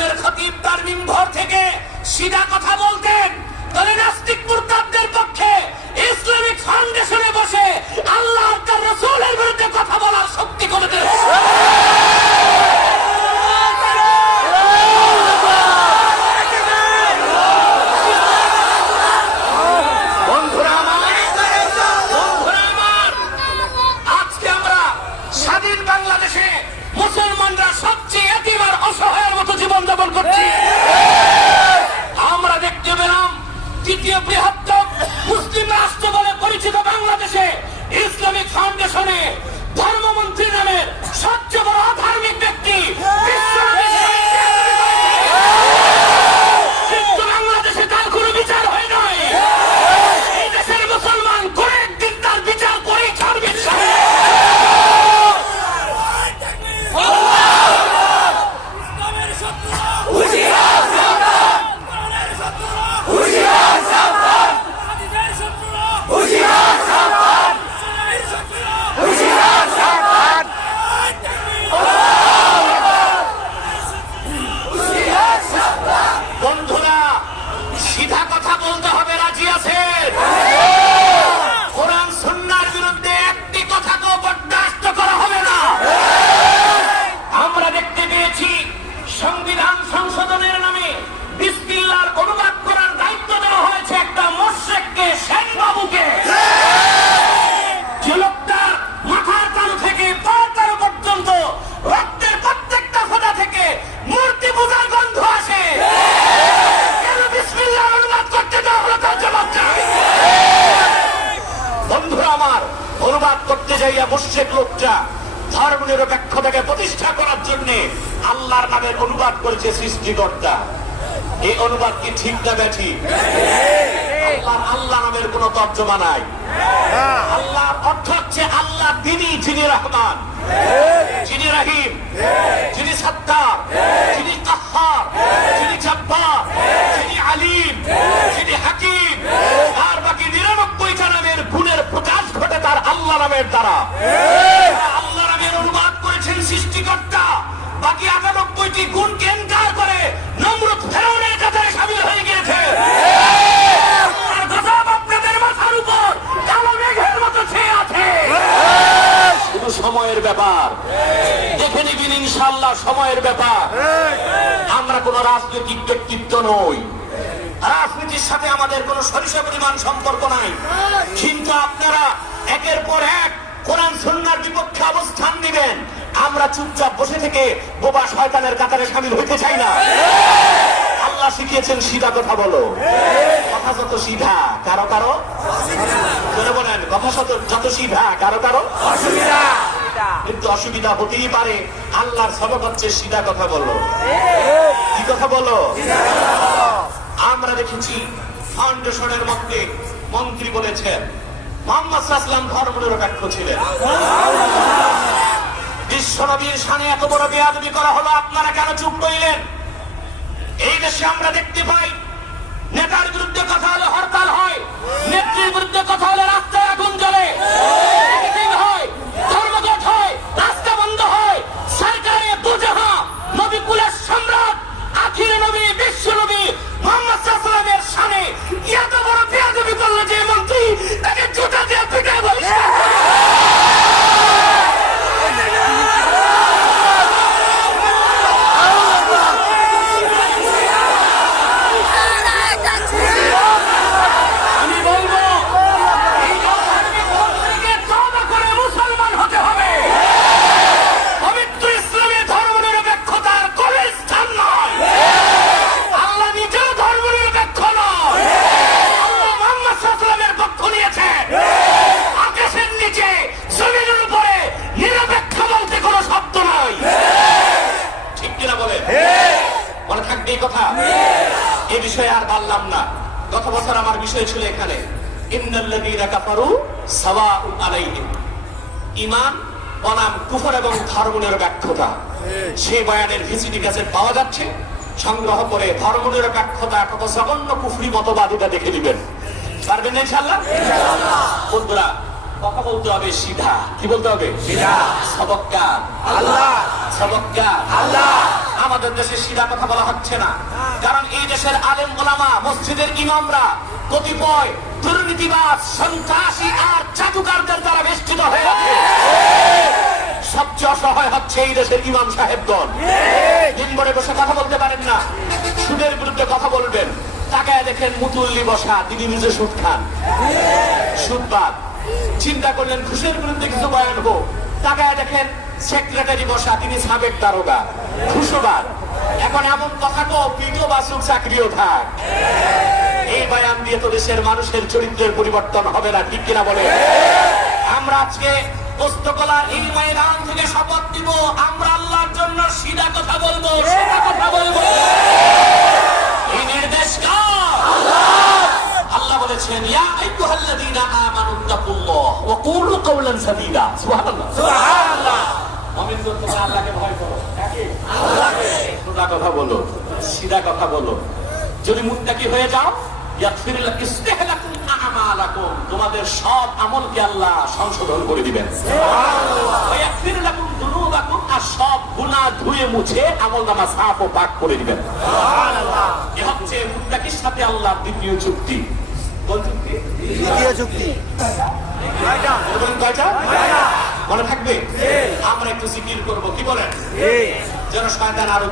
আমাদের খতিব তার মিম্বর থেকে সিধা কথা বলতেন, তাহলে নাস্তিক মুরতাদদের পক্ষে ইসলামিক ফাউন্ডেশনে বসে আল্লাহ তার রাসূলের বিরুদ্ধে কথা বলার শক্তি করে দেন। বন্ধুরা আমার, আজকে আমরা স্বাধীন বাংলাদেশে মুসলমানরা সবচেয়ে একেবারে অসহায়ের মতো জীবনযাপন করছি। আমরা দেখতে পেলাম তৃতীয় বৃহত্তম মুসলিম রাষ্ট্র বলে পরিচিত বাংলাদেশে ইসলামিক ফাউন্ডেশনে ধর্মমন্ত্রী নামের সবচেয়ে বড় অধার্মিক ব্যক্তি কিন্তু বাংলাদেশে তার কোনো বিচার হয় নাই। এই দেশের মুসলমান কোন একদিন তার বিচার করেই ছাড়বে। বন্ধুরা, সিধা কথা বলতে হবে, রাজি আছেন? কোরআন সুন্নাহর বিরুদ্ধে একটি কথাকেও বরদাস্ত করা হবে না। আমরা দেখতে পেয়েছি সংবিধান সংশোধনের নামে বিসমিল্লাহর অনুবাদ করার দায়িত্ব দেওয়া হয়েছে একটা মুশরিককে, শেখ বাবুকে। যে লোকটা মাথার তালু থেকে পায়ের তালু পর্যন্ত রক্তের প্রত্যেকটা ফোঁটা থেকে মূর্তি পূজার গন্ধ আসে। কেন বিসমিল্লাহর অনুবাদ করতে দেওয়া হলো তার জবাব চাই। বন্ধুরা আমার, অনুবাদ করতে যাইয়া মুশরিক লোকটা ধর্ম নিরপেক্ষতাকে প্রতিষ্ঠা করার জন্য আল্লাহর নামের অনুবাদ করেছে সৃষ্টিকর্তা। এই অনুবাদ কি ঠিক না ব্যাঠি? আল্লাহ নামের কোন তর্জমা নাই। আল্লাহর অর্থ হচ্ছে আল্লাহ তিনি, যিনি রহমান, যিনি রহিম, যিনি সত্তার, যিনি কাহ্হার, যিনি জব্বার, যিনি আলিম, যিনি হাকিম। আর বাকি 99টা নামের গুণের প্রকাশ ঘটে তার আল্লাহ নামের দ্বারা। আল্লাহ নামের অনুবাদ করেছেন সৃষ্টিকর্তা, বাকি 98টি গুণকে ইনকার করে নমরুদ ফেরাউনের কাতারে শামিল হয়ে গিয়েছে। আর গজব আপনাদের মাথার উপর কালো মেঘের মতো ছেয়ে আছে। শুধু সময়ের ব্যাপার, দেখে নিবেন ইনশাআল্লাহ, সময়ের ব্যাপার। আমরা কোন রাজনৈতিক ব্যক্তিত্ব নই, রাজনীতির সাথে আমাদের কোন সরিষা পরিমাণ সম্পর্ক নাই। কিন্তু আপনারা একের পর এক কোরআন সুন্নাহর বিপক্ষে অবস্থান নেবেন, আমরা চুপচাপ বসে থেকে বোবা শয়তানের কাতারে শামিল হইতে চাই না। আল্লাহ শিখিয়েছেন সিধা কথা বলো। কথা যত সিধা কারো কারো বলে বলেন, কথা যত সিধা কারো কারো অসুবিধা। কিন্তু অসুবিধা হতেই পারে। আল্লাহর সবক হচ্ছে সিধা কথা বলো। কি কথা বলো? আমরা দেখেছি ফাউন্ডেশনের মধ্যে মন্ত্রী বলেছেন মুহাম্মদ সাল্লাল্লাহু আলাইহি ওয়াসাল্লাম ধর্ম নিরপেক্ষ ছিলেন। বিশ্বনবীর শানে এত বড় বেয়াদবি করা হলো, আপনারা কেন চুপ রইলেন? এই দেশে আমরা দেখতে পাই নেতার বিরুদ্ধে কথা হলে হরতাল হয়, নেত্রীর বিরুদ্ধে কথা হলে রাস্তায় আগুন জ্বলে, হয় ধর্মঘট হয়, রাস্তা বন্ধ হয়। সরকারে দুজাহা নবী কুলের সম্রাট আখির নবী বিশ্ব নবী মুহাম্মদ সাল্লাল্লাহু আলাইহি ওয়াসাল্লামের শানে এত বড় বেয়াদবি করলো যে মন্ত্রী তাকে জুতা দিয়ে পিটায় বহিষ্কার। এই কথা এই বিষয়ে আর বললাম না। গত বছর আমার বিষয় ছিল এখানে ইন্নাল্লাযীনা কাফারু সাওয়াউন আলাইহিম, ঈমান বনাম কুফর এবং ধর্ম নিরপেক্ষতা। সেই বয়ানের ভিসিডি ক্যাসেট পাওয়া যাচ্ছে, সংগ্রহ করে ধর্ম নিরপেক্ষতা কত জঘন্য কুফরি মতবাদিতা দেখে দিবেন। পারবেন না ইনশাআল্লাহ? বন্ধুরা, কথা বলতে হবে সিধা। কি বলতে হবে? সিধা। সবক কার? আল্লাহ। সবক কার? আল্লাহ। আমাদের দেশে সিধা কথা বলা হচ্ছে না, কারণ এই দেশের আলেম ওলামা, মসজিদের ইমামরা কতিপয় দুর্নীতিবাজ, সন্ত্রাসী আর জাদুকারদের দ্বারা বেষ্টিত হয়ে আছে। সবচেয়ে অসহায় হচ্ছে এই দেশের ইমাম সাহেবগণ। মিম্বরে বসে কথা বলতে পারেন না, সুদের বিরুদ্ধে কথা বলবেন, তাকায় দেখেন মুতুল্লি বসা, তিনি নিজে সুদ খান, সুদবাদ। চিন্তা করলেন ঘুষের বিরুদ্ধে কিছু বয়ান হোক, তাকায় দেখেন সেক্রেটারি বসা, তিনি সাবেক দারোগা, ঘুষবাদ। এখন এমন কথা তো পিঠো বাসুক চাকরিও থাক। এই বয়ান দিয়ে তো দেশের মানুষের চরিত্রের পরিবর্তন হবে না, ঠিক কিনা বলে? আমরা আজকে পোস্তকলা এই ময়দান থেকে শপথ দিব, আমরা আল্লাহর জন্য সিধা কথা বলবো, সোজা কথা বলবো। এই নির্দেশ কার? আল্লাহ বলেছেন, ইয়া আইয়ুহাল্লাযীনা আমানুত্তাকুল্লাহ ওয়া কুলু কাওলান সাদীদা। সুবহানাল্লাহ, সুবহানাল্লাহ। মুমিনগণ, তোমরা আল্লাহকে ভয় করো। কাকে? আল্লাহকে। সোজা কথা বলো, সিধা কথা বলো। যদি মুত্তাকি হয়ে যাও, ইয়াগফির লাকুম আমালাকুম, তোমাদের সব আমলকে আল্লাহ সংশোধন করে দিবেন। সুবহানাল্লাহ। ওয়া ইয়াগফির লাকুম যুনুবাকুম, আর সব গুনাহ ধুয়ে মুছে আমলনামা সাফ ও পাক করে দিবেন। সুবহানাল্লাহ। এই হচ্ছে মুত্তাকির সাথে আল্লাহর দ্বিতীয় চুক্তি। কোন চুক্তি? দ্বিতীয় চুক্তি। কয়টা? মনে থাকবে? আমরা একটু জিকির করব, কি বলেন? যেন শয়তান আরো